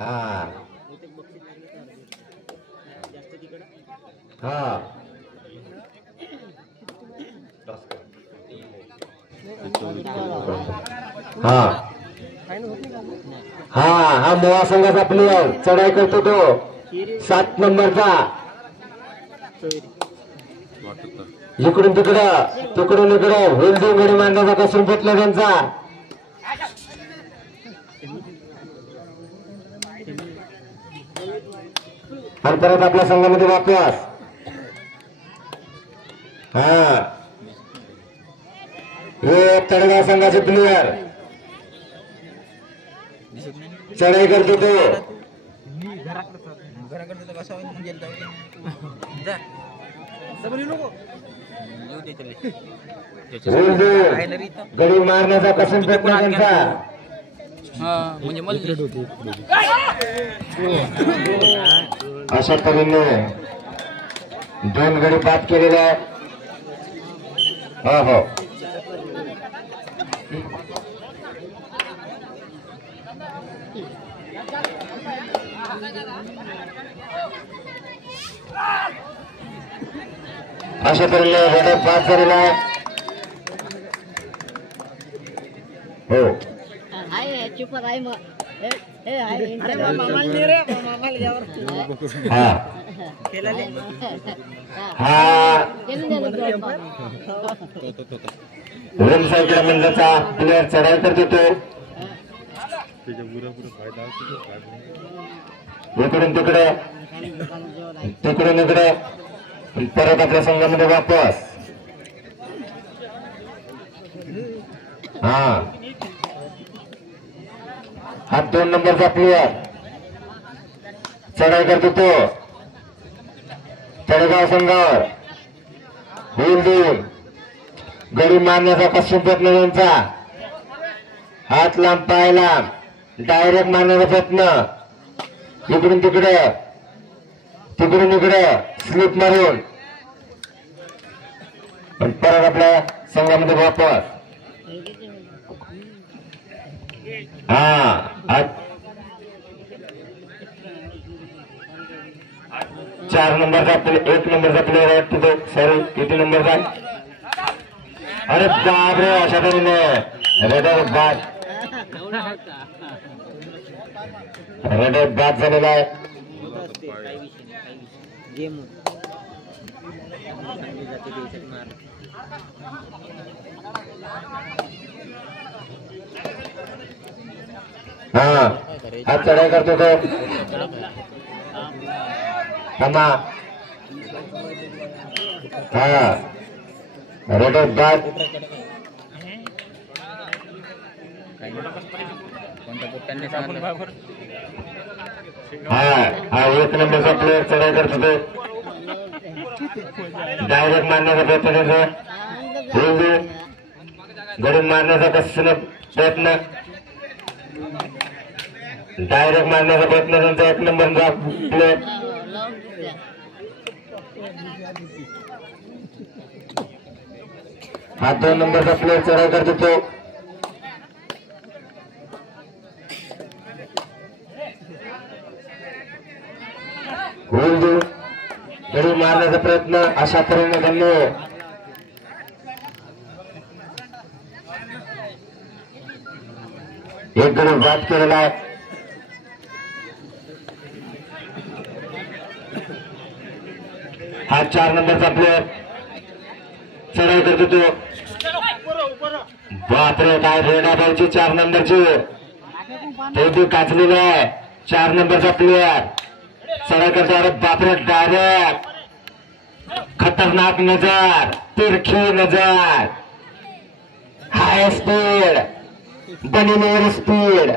हा हा हा हा हा मोहा संघाचा प्लेयर चढाई करतो तो 7 नंबरचा इकडून तिकडं तिकडून इकडं होलडी गडी मारण्याचा कसून घेतला त्यांचा आणि परत आपल्या संघामध्ये वापस हा हे तळगाव संघाचे प्लेयर चढाई करतो तो गडी मारण्याचा कसून प्रयत्न त्यांचा अशा तऱ्हेने 2 गडी बाद केलेले आहेत. हो अशा तऱ्हेने गडी बाद झालेला आहे. हो मंडळाचा प्लेयर चढाई करतो तो इकडून तिकडे तिकडून इकडे परत आपल्या संघामध्ये वापस हा 2 नंबरचा प्लेयर चढाई करतो तो तळगाव संघावर होईल देऊन गडी मारण्याचा कसून प्रयत्न त्यांचा हात लांब पाय लांब डायरेक्ट मारण्याचा प्रयत्न इकडून तिकडे तिकडून इकडे स्लिप मारून परत आपल्या संघामध्ये वापस हा 4 नंबरचा 1 नंबरचा प्लेयर आहे तिथे सॉरी किती नंबरचा अरे बापरे अशा तऱ्हेने रेडर बाद झालेला आहे. हा चढाई करतो तो रेडर बाद हा 1 नंबरचा प्लेयर चढाई करतो तो डायरेक्ट मारण्याचा प्रयत्न करतो गडी मारण्याचा कसं प्रयत्न डायरेक्ट मारण्याचा प्रयत्न त्यांचा 1 नंबरचा प्लेयर हा 2 नंबरचा प्लेयर चढाई करतो तो गडी मारण्याचा प्रयत्न अशा तऱ्हेने त्यांनी एक गडी बाद केलेला आहे. हा 4 नंबरचा प्लेयर चढाई करतो तो बापरे काय रेडा पाहिजे 4 नंबरची ते बी काचलेलं आहे. 4 नंबरचा प्लेयर चढाई करतो अरे बापरे डायरेक्ट खतरनाक नजर तिरखी नजर हाय स्पीड बनीमेर स्पीड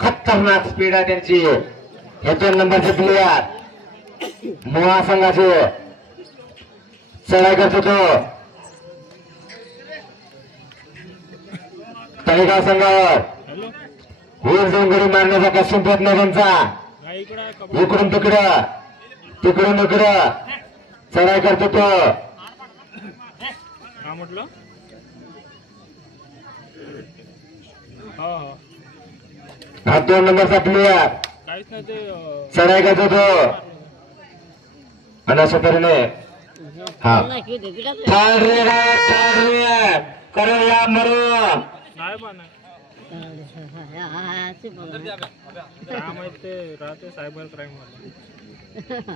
खतरनाक स्पीड आहे त्यांची. हे 2 नंबरचे प्लेयर मोहा संघाचे चढाई करतो तो तळेगाव संघावर होईल जाऊन गडी मारण्याचा कसून प्रयत्न त्यांचा इकडून तिकडं तिकडून इकडं चढाई करतो तो हा 2 नंबरचा प्लेयर चढाई करतो तो आणि अशा तऱ्हेने हा करूया मरू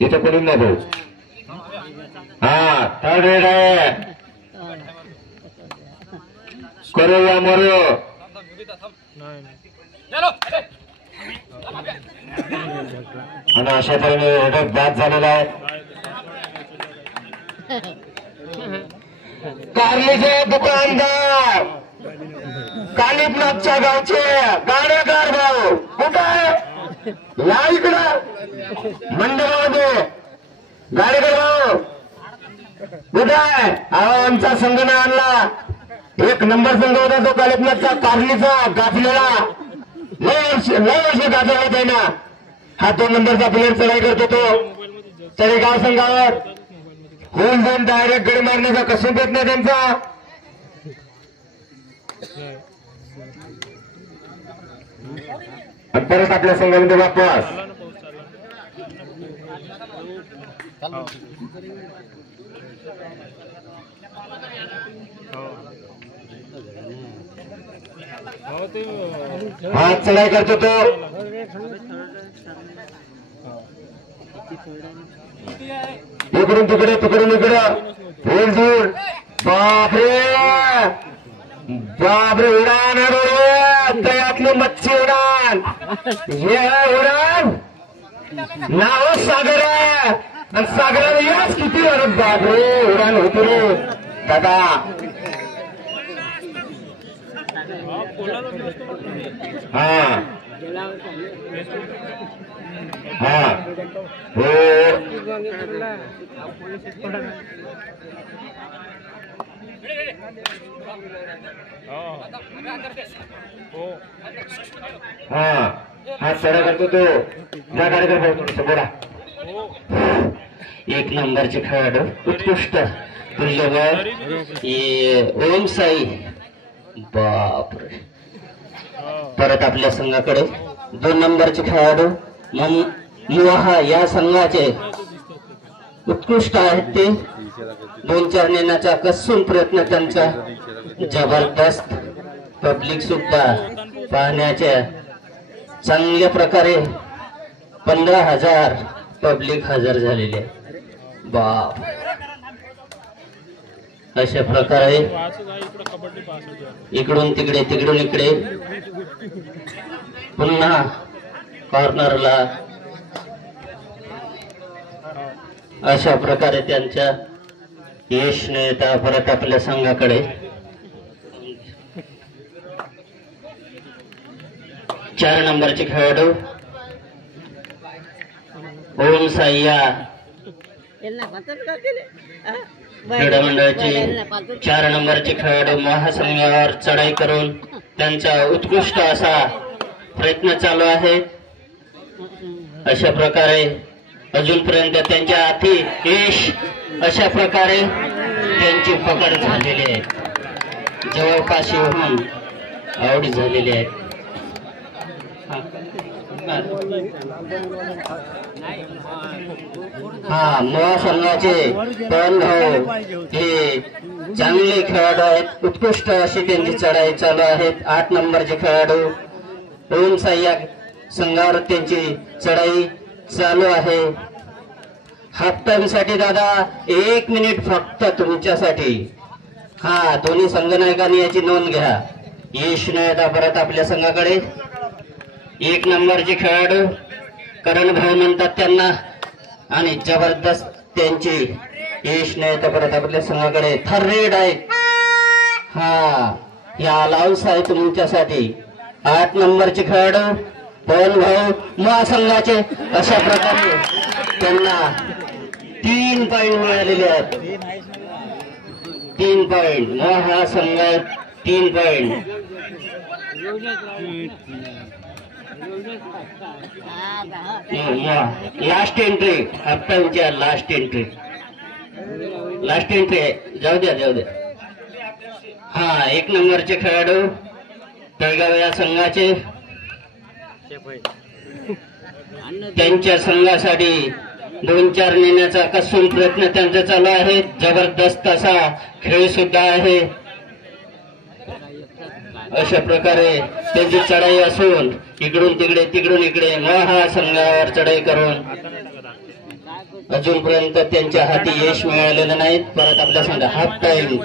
इथं कोणी नाही भाऊ हा थर्ड रेड आहे करूया मरू आणि अशा तऱ्हेने बाद झालेला आहे कारलीचे दुकानदार कालिपनाथच्या गावचे गाड्याकार भाऊ कुठं या इकडं मंडळामध्ये गाडीकर भाऊ कुठं आहे आमचा संघ नाही आणला एक नंबर संघ होता तो कालिपनाथचा कारलीचा गाजलेला लय वर्ष गाजवला त्याला हा 2 नंबरचा प्लेअर चढाई करतो तो तळेगाव संघावर होऊन जाऊन डायरेक्ट गडी मारण्याचा कसून देत नाही त्यांचा परत आपल्या संघामध्ये वापस हा चढाई करतो तो इकडून तिकडे तिकडून इकडं फुल दूर बापरे बापरे उडान तयातली मच्छी उडान हे उडान नाव सागर आहे आणि सागराला याच किती बापरे उडान होती रे दादा हा हा हो हा हा चढा करतो तो त्या कार्यक्रम बोला 1 नंबरचे खेळाडू उत्कृष्ट ओम साई बापरे परत आपल्या संघाकडे 2 नंबरचे खेळाडू मुवाहा या संघाचे उत्कृष्ट आहेत ते 2-4 नेण्याचा कसून प्रयत्न त्यांचा जबरदस्त पब्लिक सुद्धा पाहण्याच्या चांगल्या प्रकारे 15,000 पब्लिक हजर झालेले बाप अशा प्रकारे इकडून तिकडे तिकडून इकडे पुन्हा कॉर्नरला अशा प्रकारे त्यांच्या यश नेता परत आपल्या संघाकडे 4 नंबरचे खेळाडू ओम साईया क्रीडा मंडळाचे 4 नंबरचे खेळाडू महासंघावर चढाई करून त्यांचा उत्कृष्ट असा प्रयत्न चालू आहे अशा प्रकारे अजूनपर्यंत त्यांच्या हाती यश अशा प्रकारे त्यांची पकड झालेली आहे जवळपास येऊन आवडी झालेली आहे हा महासंघाचे पण हे चांगले खेळाडू आहेत उत्कृष्ट अशी त्यांची चढाई चालू आहेत 8 नंबरचे खेळाडू ओम साई संघावर त्यांची चढाई चालू आहे हाफ टाइम साठी दादा 1 मिनिट फक्त तुमच्यासाठी हा दोन्ही संघनायकांनी याची नोंद घ्या यश नेता परत आपल्या संघाकडे 1 नंबरचे खेळाडू करण भाऊ म्हणतात त्यांना आणि जबरदस्त त्यांची यश नेता परत आपल्या संघाकडे थर्ड रेड आहे हा या लाऊस आहे तुमच्यासाठी 8 नंबरचे खेळाडू पवन भाऊ महासंघाचे अशा प्रकारे त्यांना 3 पॉइंट मिळालेले आहेत 3 पॉइंट महासंघ 3 पॉइंट लास्ट एंट्री हाफ टाइमच्या लास्ट एंट्री जाऊ द्या हा 1 नंबरचे खेळाडू तळगाव या संघाचे त्यांच्या संघासाठी 2-4 नेण्याचा कसून प्रयत्न त्यांचा चालू आहे. जबरदस्त असा खेळ सुद्धा आहे. अशा प्रकारे त्यांची चढाई असून इकडून तिकडे तिकडून इकडे महासंघावर चढाई करून अजूनपर्यंत त्यांच्या हाती यश मिळालेलं नाही. परत आपल्या संघ हाफ टाइम